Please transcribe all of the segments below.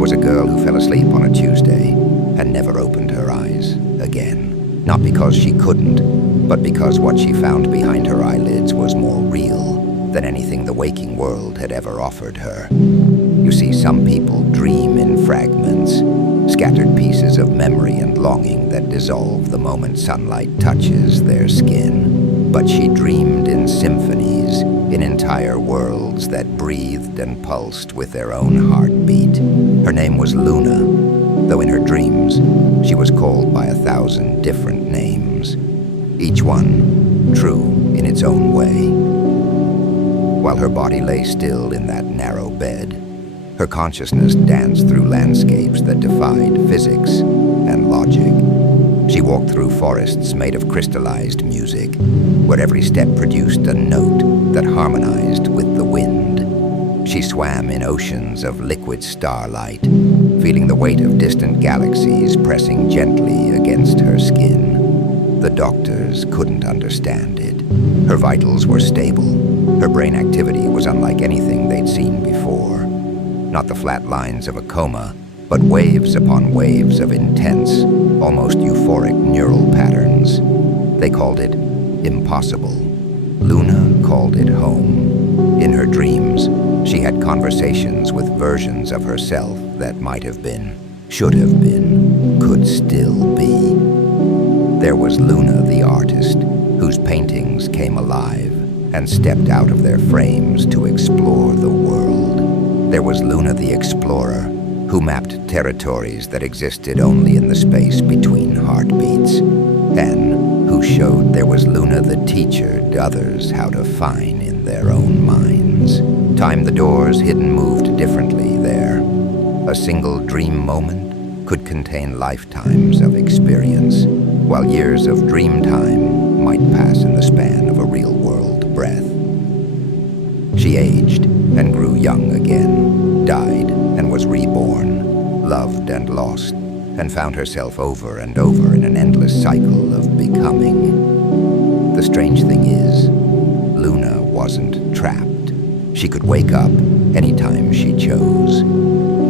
There was a girl who fell asleep on a Tuesday and never opened her eyes again. Not because she couldn't, but because what she found behind her eyelids was more real than anything the waking world had ever offered her. You see, some people dream in fragments, scattered pieces of memory and longing that dissolve the moment sunlight touches their skin. But she dreamed in symphonies, in entire worlds that breathed and pulsed with their own heartbeat. Her name was Luna, though in her dreams she was called by 1,000 different names, each one true in its own way. While her body lay still in that narrow bed, her consciousness danced through landscapes that defied physics and logic. She walked through forests made of crystallized music, where every step produced a note that harmonized with the wind. She swam in oceans of liquid starlight, feeling the weight of distant galaxies pressing gently against her skin. The doctors couldn't understand it. Her vitals were stable. Her brain activity was unlike anything they'd seen before. Not the flat lines of a coma, but waves upon waves of intense, almost euphoric neural patterns. They called it impossible. Luna called it home. In her dreams, she had conversations with versions of herself that might have been, should have been, could still be. There was Luna the artist, whose paintings came alive and stepped out of their frames to explore the world. There was Luna the explorer, who mapped territories that existed only in the space between heartbeats, and who showed there was Luna the teacher others how to find in their own minds. Time the doors hidden moved differently there. A single dream moment could contain lifetimes of experience, while years of dream time might pass in the span of a real-world breath. She aged and grew young again, died and was reborn, loved and lost, and found herself over and over in an endless cycle of becoming. The strange thing is, Luna wasn't trapped. She could wake up anytime she chose.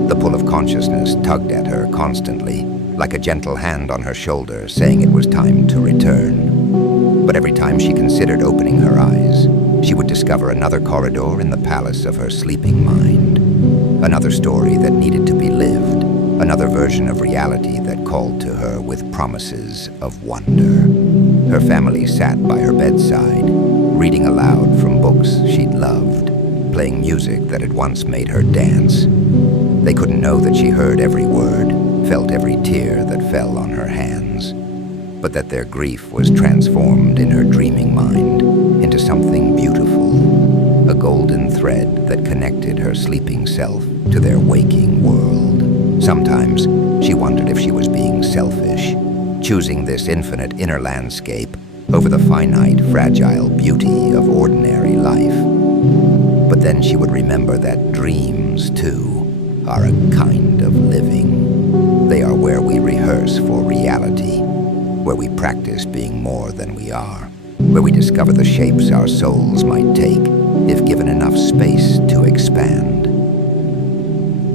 The pull of consciousness tugged at her constantly, like a gentle hand on her shoulder saying it was time to return. But every time she considered opening her eyes, she would discover another corridor in the palace of her sleeping mind. Another story that needed to be lived, another version of reality that called to her with promises of wonder. Her family sat by her bedside, reading aloud from books she'd loved, playing music that had once made her dance. They couldn't know that she heard every word, felt every tear that fell on her hands, but that their grief was transformed in her dreaming mind into something beautiful, a golden thread that connected her sleeping self to their waking world. Sometimes she wondered if she was being selfish, choosing this infinite inner landscape over the finite, fragile beauty of ordinary life. But then she would remember that dreams, too, are a kind of living. They are where we rehearse for reality, where we practice being more than we are, where we discover the shapes our souls might take if given enough space to expand.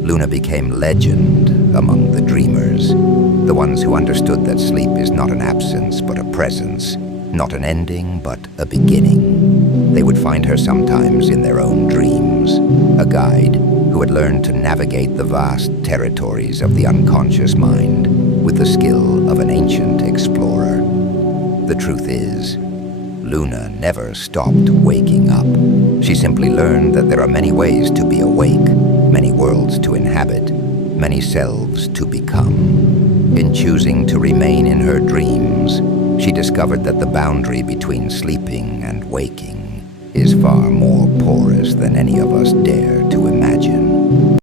Luna became legend among the dreamers, the ones who understood that sleep is not an absence but a presence, not an ending but a beginning. They would find her sometimes in their own dreams, a guide who had learned to navigate the vast territories of the unconscious mind with the skill of an ancient explorer. The truth is, Luna never stopped waking up. She simply learned that there are many ways to be awake, many worlds to inhabit, many selves to become. In choosing to remain in her dreams, she discovered that the boundary between sleeping and waking is far more porous than any of us dare to imagine.